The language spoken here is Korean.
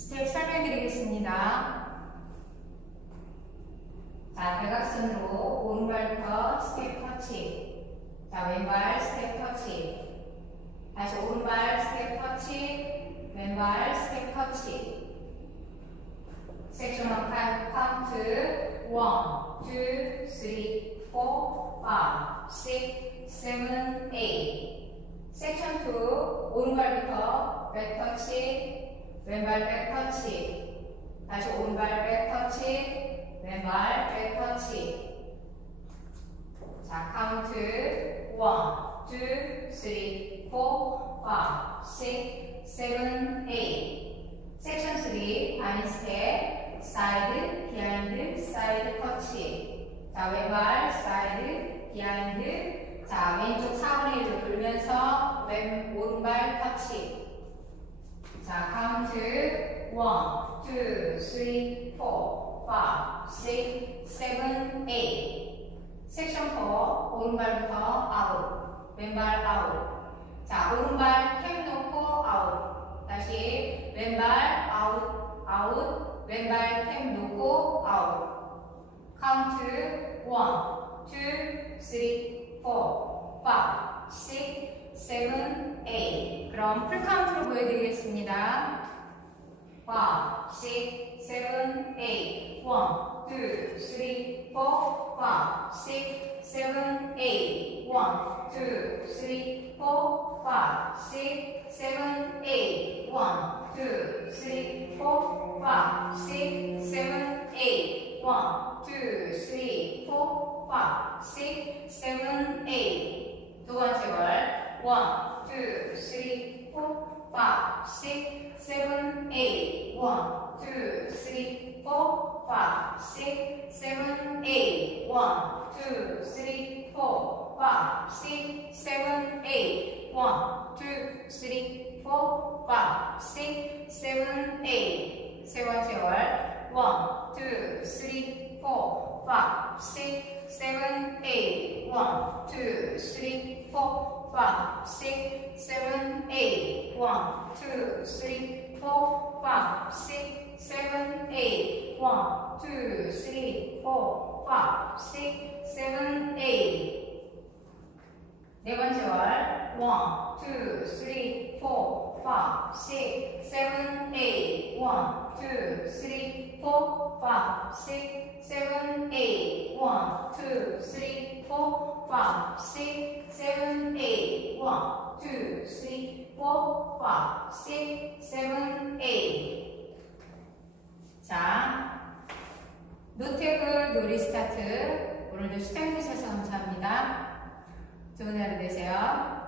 스텝 설명드리겠습니다. 자, 대각선으로 오른발부터 스텝 터치. 자, 왼발 스텝 터치. 다시 오른발 스텝 터치. 왼발 스텝 터치. 섹션 카운트 1, 2, 3, 4, 5, 6, 7, 8. 섹션 2 오른발부터 백 터치, 왼발 백 터치. 다시 오른발 백 터치, 왼발 백 터치. 자, 카운트 1, 2, 3, 4, 5, 6, 7, 8. 섹션 3 바인 스텝, 사이드, 비하인드, 사이드 터치. 자, 왼발 사이드, 비하인드. 자, 왼쪽 4분의 1로 돌면서 오른발 터치. 자, 카운트 1, 2, 3, 4, 5, 6, 7, 8. 섹션 4 오른발부터 아웃, 왼발 아웃. 자, 오른발 캡 놓고 아웃. 다시 왼발 아웃, 아웃. 왼발 캡 놓고 아웃. 카운트 1, 2, 3, 4, 5, 6, 7, 8. 그럼 풀 카운트로 보여드리겠습니다. 5, 6, 7, 8. 1, 2, 3, 4, 5, 6, 7, 8. 1, 2, 3, 4, 5, 6, 7, 8. 1, 2, 3, 4, 5, 6, 7, 8. 1, 2, 3, 4, 5, 6, 7, 8. 두 번째 걸 1, 2, 3, 4, 5, 6, 7, 8. 1, 2, 3, 4, 5, 6, 7, 8. 1, 2, 3, 4, 5, 6, 7, 8. 1, 2, 3, 4, 5, 6, 7, 8. 세 번째 월 1, 2, 3, 4, 5, 6, 7, 8. 1, 2, 3, 4, 5, 6, 7, 8. 1, 2, 3, 4, 5, 6, 7, 8. 1, 2, 3, 4, 5, 6, 7, 8. 네 번째 월 1, 2, 3, 4, 5, 6, 7, 8. 1, 2, 3, 4, 5, 6, 7, 8. 1, 2, 3, 4, 5, 6, 7, 8. 1, 2, 3, 4, 5, 6, 7, 8. 자, 노트북 놀이 스타트. 오늘도 시청해주셔서 감사합니다. 좋은 하루 되세요.